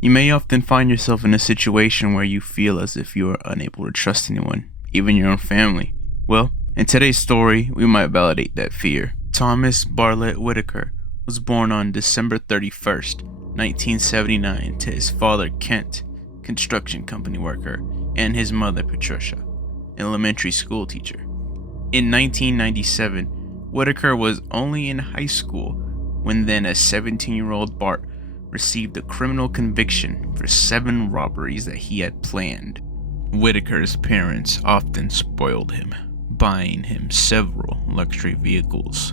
You may often find yourself in a situation where you feel as if you are unable to trust anyone, even your own family. Well, in today's story, we might validate that fear. Thomas Bartlett Whitaker was born on December 31st, 1979, to his father Kent, construction company worker, and his mother Patricia, elementary school teacher. In 1997, Whitaker was only in high school when then a 17-year-old Bart received a criminal conviction for 7 robberies that he had planned. Whitaker's parents often spoiled him, buying him several luxury vehicles.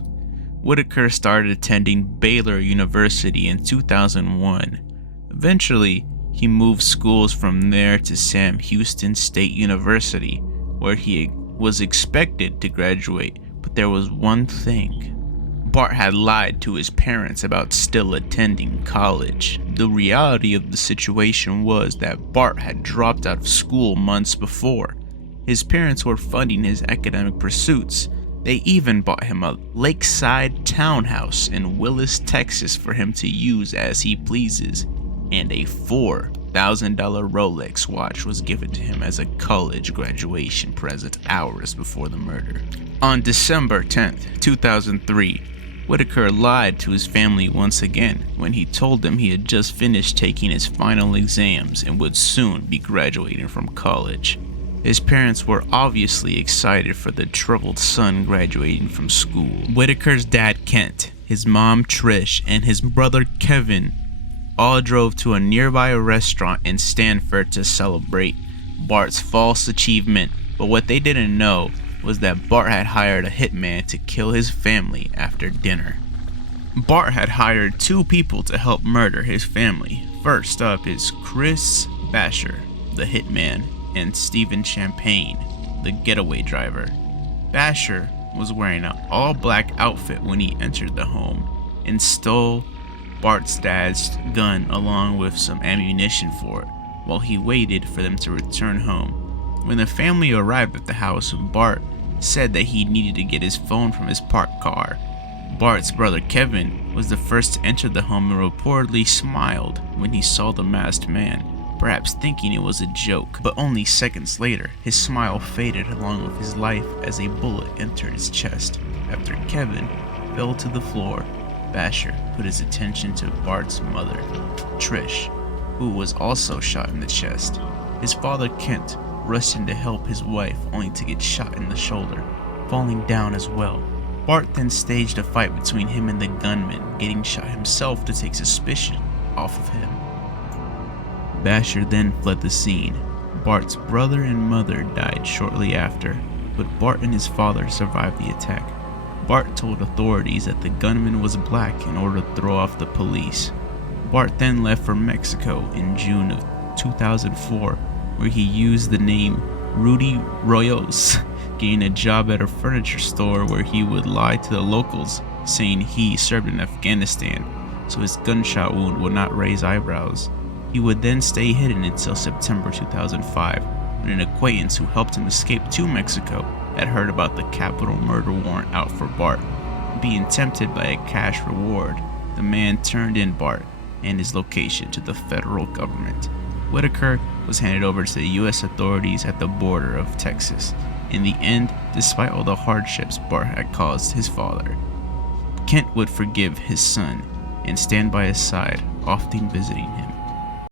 Whitaker started attending Baylor University in 2001. Eventually, he moved schools from there to Sam Houston State University, where he was expected to graduate, but there was one thing. Bart had lied to his parents about still attending college. The reality of the situation was that Bart had dropped out of school months before. His parents were funding his academic pursuits. They even bought him a lakeside townhouse in Willis, Texas for him to use as he pleases, and a $4,000 Rolex watch was given to him as a college graduation present hours before the murder. On December 10th, 2003, Whitaker lied to his family once again when he told them he had just finished taking his final exams and would soon be graduating from college. His parents were obviously excited for the troubled son graduating from school. Whitaker's dad Kent, his mom Trish, and his brother Kevin all drove to a nearby restaurant in Stanford to celebrate Bart's false achievement, but what they didn't know was that Bart had hired a hitman to kill his family after dinner. Bart had hired 2 people to help murder his family. First up is Chris Basher, the hitman, and Stephen Champagne, the getaway driver. Basher was wearing an all-black outfit when he entered the home and stole Bart's dad's gun along with some ammunition for it while he waited for them to return home. When the family arrived at the house, Bart said that he needed to get his phone from his parked car. Bart's brother Kevin was the first to enter the home and reportedly smiled when he saw the masked man, perhaps thinking it was a joke, but only seconds later his smile faded along with his life as a bullet entered his chest. After Kevin fell to the floor, Basher put his attention to Bart's mother, Trish, who was also shot in the chest. His father Kent rushed in to help his wife only to get shot in the shoulder, falling down as well. Bart then staged a fight between him and the gunman, getting shot himself to take suspicion off of him. Basher then fled the scene. Bart's brother and mother died shortly after, but Bart and his father survived the attack. Bart told authorities that the gunman was black in order to throw off the police. Bart then left for Mexico in June of 2004, where he used the name Rudy Royos, getting a job at a furniture store where he would lie to the locals, saying he served in Afghanistan, so his gunshot wound would not raise eyebrows. He would then stay hidden until September 2005, when an acquaintance who helped him escape to Mexico had heard about the capital murder warrant out for Bart. Being tempted by a cash reward, the man turned in Bart and his location to the federal government. Whitaker was handed over to the U.S. authorities at the border of Texas. In the end, despite all the hardships Bart had caused his father, Kent would forgive his son and stand by his side, often visiting him.